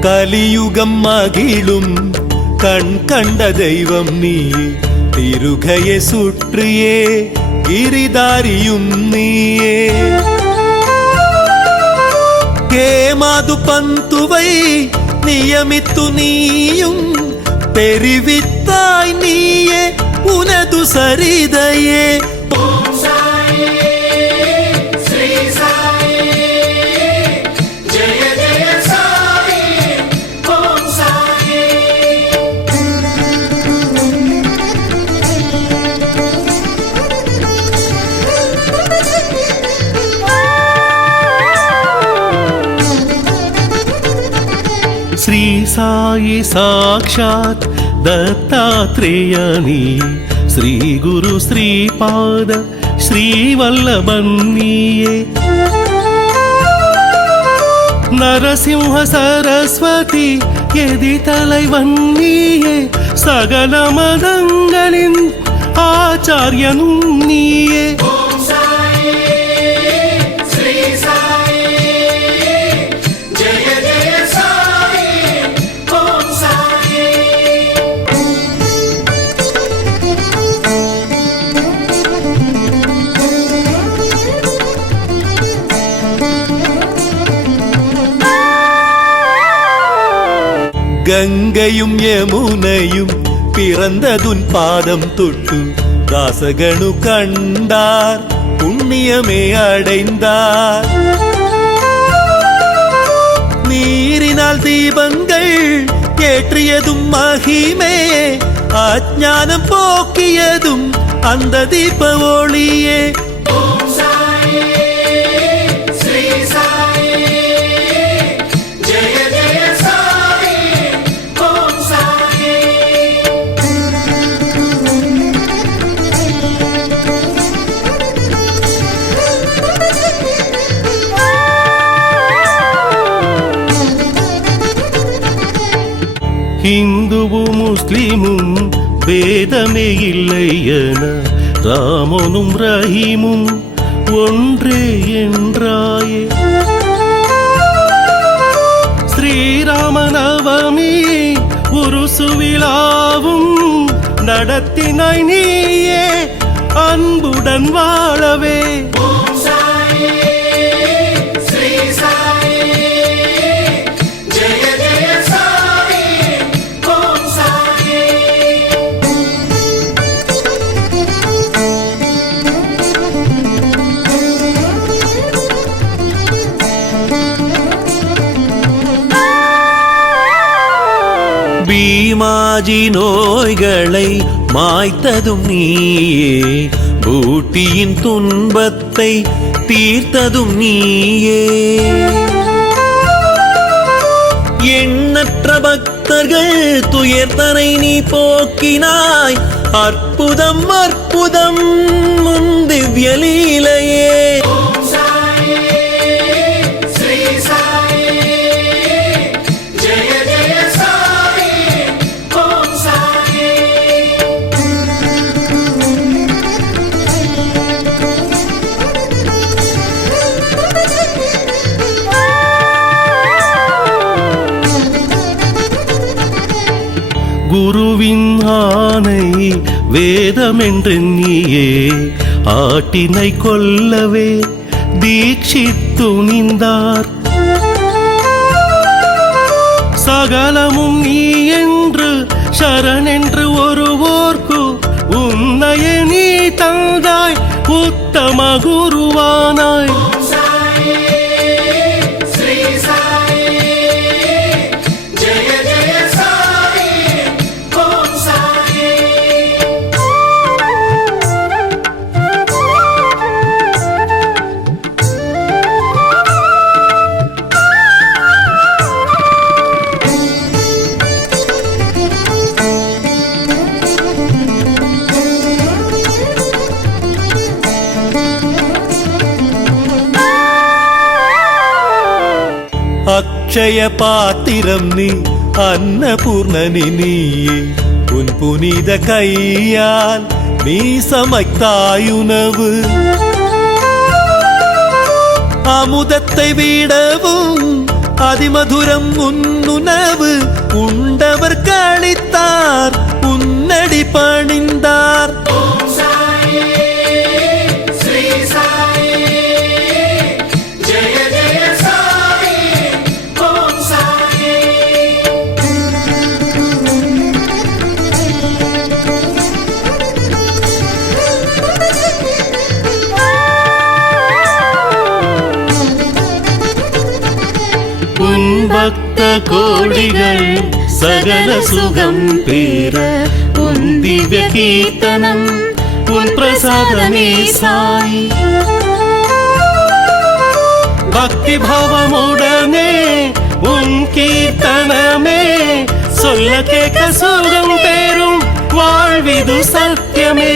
கலியுகம் மகிழும் கண் கண்ட தெய்வம் நீ. திருகையை சுற்றியே கிரிதாரியும் நீயே. கேமாது பந்துவை நியமித்து நீயும் தெரிவித்தாய் நீயே. உனது சரிதையே శ్రీ సాయి సాక్షాత్ దత్తాత్రేయని శ్రీ గురు శ్రీపాద శ్రీవల్లభన్నీయే நரசிம்ஹ சரஸ்வதி எதி தலைவன்னியே சகல மதங்களின் ஆச்சாரியனும் நீயே கங்கையும் யமுனையும் பிறந்ததுன் பாதம் தொட்டும் தாசகனு கண்டார் புண்ணியமே அடைந்தார் நீரினால் தீபங்கள் ஏற்றியதும் மகிமே அஜானம் போக்கியதும் அந்த தீப ஒளியே ஹிந்துவும் முஸ்லிமும் பேதமே இல்லை என ராமனும் ரஹீமும் ஒன்றே என்றாயே. ஸ்ரீராமநவமி ஒரு சுவிழாவும் நடத்தினாய் நீயே. அன்புடன் வாழவே. பீமாஜி நோய்களை மாய்த்ததும் நீயே. பூட்டியின் துன்பத்தை தீர்த்ததும் நீயே. எண்ணற்ற பக்தர்கள் துயர்த்தனை நீ போக்கினாய். அற்புதம் அற்புதம் உன் திவ்யலீலையே குருவின் ஆணை வேதமென்றெண்ணியே ஆட்டினை கொல்லவே தீட்சித்து நின்றார். சகலமும் நீ என்று சரணென்று ஒருவோர்க்கு உன்னையே நீ தந்தாய் உத்தம குருவானாய். அக்ஷய பாத்திரம் நீ அன்னபூர்ணனி நீயே. உன் புனித கையால் நீ சமைத்தாயுணவு. அமுதத்தை வீடவும் அதிமதுரம் உன்னுணவு. உண்டவர் கழித்தார் உன்னடி பணிந்தார். பக்த கோடிகள் சகல சுகம் பேர உன் திவ்ய கீர்த்தனம் உன் பிரசாதமே சாய். பக்தி பாவமுடனே உன் கீர்த்தனமே சொல்ல கேட்க சுகம் பெறும் வாழ்விது சத்தியமே.